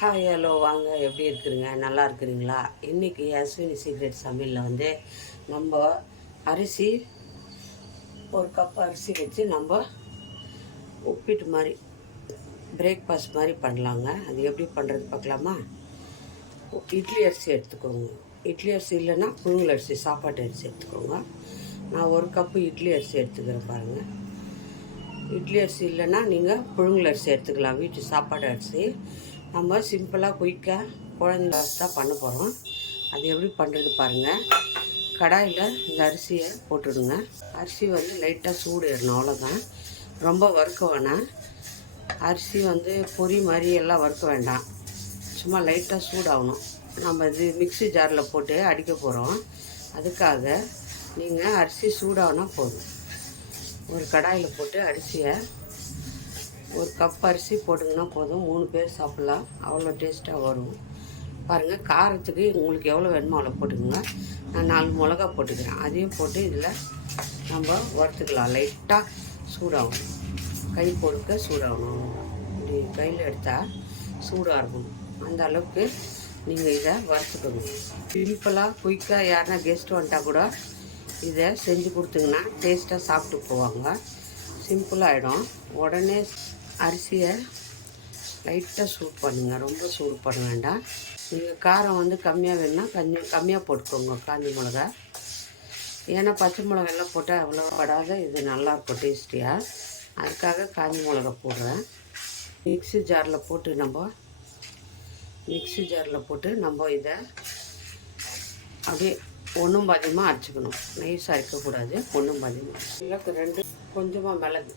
Hi hello வாங்க, எப்படி இருக்கிறீங்க? நல்லா இருக்கிறீங்களா? இன்றைக்கி அஸ்வினி சீக்ரெட் சமையலில் வந்து நம்ம அரிசி ஒரு கப் அரிசி வச்சு நம்ம உப்பிட்டு மாதிரி பிரேக்ஃபாஸ்ட் மாதிரி பண்ணலாங்க. அது எப்படி பண்ணுறது பார்க்கலாமா? இட்லி அரிசி எடுத்துக்கோங்க. இட்லி அரிசி இல்லைன்னா புழுங்கல் அரிசி, சாப்பாட்டு அரிசி எடுத்துக்கோங்க. நான் ஒரு கப்பு இட்லி அரிசி எடுத்துக்கிறேன் பாருங்கள். இட்லி அரிசி இல்லைன்னா நீங்கள் புழுங்கல் அரிசி எடுத்துக்கலாம், வீட்டு சாப்பாடு அரிசி. நம்ம சிம்பிளாக குயிக்காக குழந்தைங்க தான் பண்ண போகிறோம். அது எப்படி பண்ணுறது பாருங்கள். கடாயில் இந்த அரிசியை போட்டுடுங்க. அரிசி வந்து லைட்டாக சூடு ஏறணும், அவ்வளோதான். ரொம்ப வறுக்க வேணாம். அரிசி வந்து பொரி மாதிரி எல்லாம் வறுக்க வேண்டாம், சும்மா லைட்டாக சூடாகணும். நம்ம இது மிக்ஸி ஜாரில் போட்டு அடிக்க போகிறோம். அதுக்காக நீங்கள் அரிசி சூடாகனா போதும். ஒரு கடாயில் போட்டு அரிசியை ஒரு கப் அரிசி போட்டுங்கன்னா போதும், 3 பேர் சாப்பிட்லாம். அவ்வளோ டேஸ்ட்டாக வரும் பாருங்கள். காரத்துக்கு உங்களுக்கு எவ்வளோ வேணுமோ அவ்வளோ போட்டுக்கோங்க. நான் 4 மிளகா போட்டுக்கிறேன். அதையும் போட்டு இதில் நம்ம வறுத்துக்கலாம். லைட்டாக சூடாகணும், கை பொறுக்க சூடாகணும். இப்படி கையில் எடுத்தால் சூடாக இருக்கணும். அந்த அளவுக்கு நீங்கள் இதை வறுத்துக்கணும். சிம்பிளாக குயிக்காக யாருன்னா கெஸ்ட் வந்துட்டால் கூட இதை செஞ்சு கொடுத்தீங்கன்னா டேஸ்ட்டாக சாப்பிட்டு போவாங்க. சிம்பிளாகிடும். உடனே அரிசியை லைட்டாக சூடு பண்ணுங்கள், ரொம்ப சூடு பண்ண வேண்டாம். நீங்கள் காரம் வந்து கம்மியாக வேணுன்னா கம்மியாக போட்டுக்கோங்க காஞ்சி மிளகா. ஏன்னா பச்சை மிளகாயெல்லாம் போட்டால் அவ்வளோ படாத இது நல்லாயிருக்கும் டேஸ்டியாக. அதுக்காக காஞ்சி மிளகா போடுறேன். மிக்ஸி ஜாரில் போட்டு நம்ம இதை அப்படியே ஒன்றும் பாதியமாக அரைச்சிக்கணும். நைஸாக அரைக்கக்கூடாது, ஒன்றும் பாதியமாக. இல்லை கொஞ்சமாக மிளகு,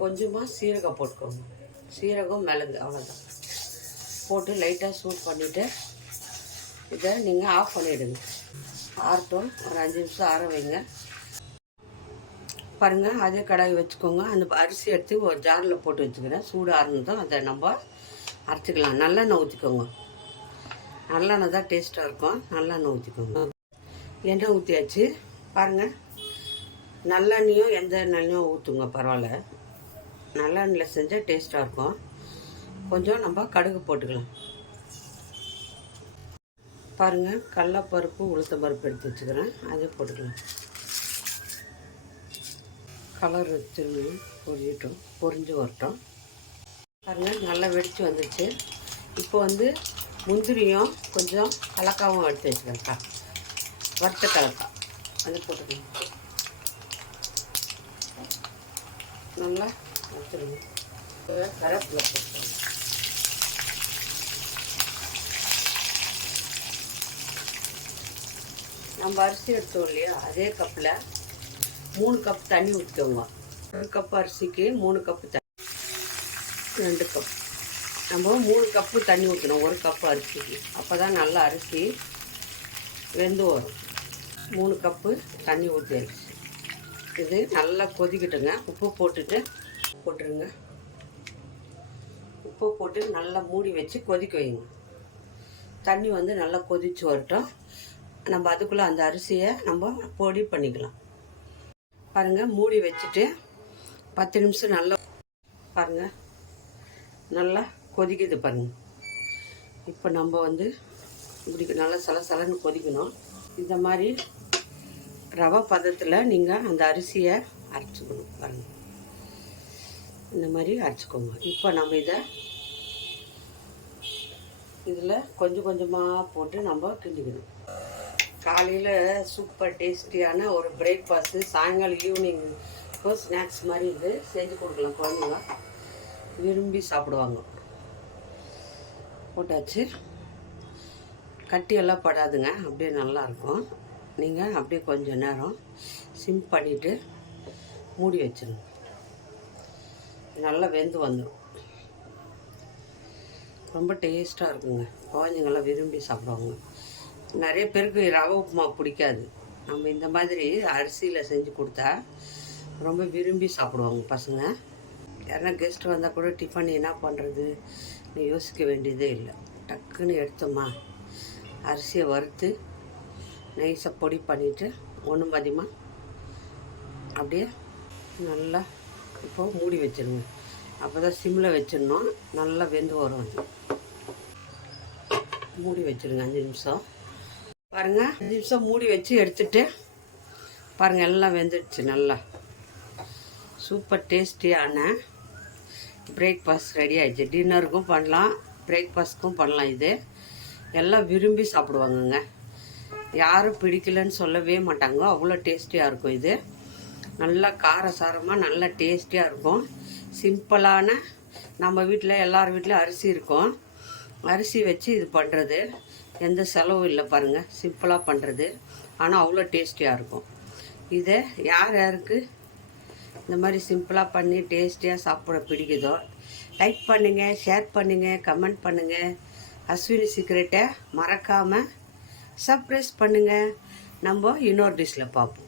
கொஞ்சமாக சீரகம் போட்டுக்கோங்க. சீரகம் மிளகு அவ்வளோதான் போட்டு லைட்டாக சூட் பண்ணிவிட்டு இதை நீங்கள் ஆஃப் பண்ணிவிடுங்க. ஆறட்டும், ஒரு 5 நிமிஷம் ஆற வைங்க. பாருங்கள், அதே கடாய் வச்சுக்கோங்க. அந்த அரிசி எடுத்து ஒரு ஜாரில் போட்டு வச்சுக்கிறேன். சூடு ஆறுனதும் அதை நம்ம அரைச்சிக்கலாம். நல்லெண்ணெய் ஊற்றிக்கோங்க. நல்லெண்ணெய் தான் டேஸ்ட்டாக இருக்கும். நல்லெண்ணெய் ஊற்றிக்கோங்க. எண்ணெய் ஊற்றியாச்சு பாருங்கள். நல்லெண்ணையும் எந்த எண்ணெயும் ஊற்றுங்க, பரவாயில்ல. நல்லெண்ணெயில் செஞ்சால் டேஸ்ட்டாக இருக்கும். கொஞ்சம் நம்ம கடுகு போட்டுக்கலாம். பாருங்கள், கடலைப்பருப்பு உளுத்தம் பருப்பு எடுத்து வச்சுக்கிறேன், அதை போட்டுக்கலாம். கலர் வச்சுருங்க, பொரிஞ்சு வரட்டும். பாருங்கள், நல்லா வெடித்து வந்துடுச்சு. இப்போ வந்து முந்திரியும் கொஞ்சம் கலக்காவும் எடுத்து வச்சுக்கிறேன்க்கா, வறுத்த கலக்காய், அதை போட்டுக்கலாம். நல்லா வச்சுருங்க. கருவேப்பிலை போட்டுருங்க. நம்ம அரிசி எடுத்தோம் இல்லையா, அதே கப்பில் 3 கப் தண்ணி ஊற்றிக்கோங்க. 1 கப் அரிசிக்கு 3 கப்பு தண்ணி, 2 கப். நம்ம 3 கப்பு தண்ணி ஊற்றணும் 1 கப்பு அரிசிக்கு. அப்போ தான் நல்லா அரிசி வெந்து வரும். 3 கப்பு தண்ணி ஊற்றிடுச்சு. இது நல்லா கொதிக்கட்டுங்க. உப்பு போட்டுருங்க. உப்பு போட்டு நல்லா மூடி வச்சு கொதிக்க வைங்க. தண்ணி வந்து நல்லா கொதிச்சு வரட்டும். நம்ம அதுக்குள்ளே அந்த அரிசியை நம்ம பொடி பண்ணிக்கலாம். பாருங்கள், மூடி வச்சுட்டு 10 நிமிஷம் நல்லா பாருங்கள், நல்லா கொதிக்குது பாருங்கள். இப்போ நம்ம வந்து இப்படி நல்லா சலசலன்னு கொதிக்கணும். இந்த மாதிரி ரவை பதத்தில் நீங்கள் அந்த அரிசியை அரைச்சிக்கணும். பாருங்கள், இந்த மாதிரி அரைச்சிக்கோங்க. இப்போ நம்ம இதில் கொஞ்சம் கொஞ்சமாக போட்டு நம்ம கிண்டிக்கணும். காலையில் சூப்பர் டேஸ்டியான ஒரு பிரேக்ஃபாஸ்ட்டு, சாயங்காலம் ஈவினிங்க்கு ஸ்நாக்ஸ் மாதிரி இது செஞ்சு கொடுக்கலாம். குழந்தைங்க விரும்பி சாப்பிடுவாங்க. போட்டாச்சு. கட்டியெல்லாம் படாதுங்க, அப்படியே நல்லாயிருக்கும். நீங்கள் அப்படியே கொஞ்சம் நேரம் சிம் பண்ணிவிட்டு மூடி வச்சிடணும். நல்லா வெந்து வந்துடும். ரொம்ப டேஸ்ட்டாக இருக்குங்க. குழந்தைங்கள்லாம் விரும்பி சாப்பிடுவாங்க. நிறைய பேருக்கு ரவை உப்புமா பிடிக்காது. நம்ம இந்த மாதிரி அரிசியில் செஞ்சு கொடுத்தா ரொம்ப விரும்பி சாப்பிடுவாங்க பசங்க. யாருன்னா கெஸ்ட் வந்தால் கூட டிஃபன் என்ன பண்ணுறது நீ யோசிக்க வேண்டியதே இல்லை. டக்குன்னு எடுத்தோமா, அரிசியை வறுத்து நைஸாக பொடி பண்ணிவிட்டு ஒன்றும் பாதியமாக அப்படியே நல்லா இப்போது மூடி வச்சிருங்க. அப்போ தான் சிம்மில் வச்சிடணும், நல்லா வெந்து வரும். அது மூடி வச்சுருங்க 5 நிமிஷம். பாருங்கள் 5 நிமிஷம் மூடி வச்சு எடுத்துட்டு பாருங்கள் எல்லாம் வெந்துடுச்சு. நல்லா சூப்பர் டேஸ்டியான பிரேக்ஃபாஸ்ட் ரெடி ஆகிடுச்சு. டின்னருக்கும் பண்ணலாம், பிரேக்ஃபாஸ்ட்க்கும் பண்ணலாம். இது எல்லாம் விரும்பி சாப்பிடுவாங்கங்க. யாரும் பிடிக்கலன்னு சொல்லவே மாட்டாங்க. அவ்வளோ டேஸ்டியாக இருக்கும். இது நல்லா காரசாரமாக நல்லா டேஸ்டியாக இருக்கும். சிம்பிளான நம்ம வீட்டில் எல்லார் வீட்லேயும் அரிசி இருக்கும். அரிசி வச்சு இது பண்ணுறது எந்த செலவும் இல்லை. பாருங்கள் சிம்பிளாக பண்ணுறது, ஆனால் அவ்வளோ டேஸ்டியாக இருக்கும். இதை யார் யாருக்கு இந்த மாதிரி சிம்பிளாக பண்ணி டேஸ்டியாக சாப்பிட பிடிக்குதோ லைக் பண்ணுங்கள், ஷேர் பண்ணுங்கள், கமெண்ட் பண்ணுங்கள். அஸ்வினி சீக்ரெட்டை மறக்காமல் சப்ஸ்கிரைப் பண்ணுங்கள். நம்ம இன்னொரு டிஷ்ஷில் பார்ப்போம்.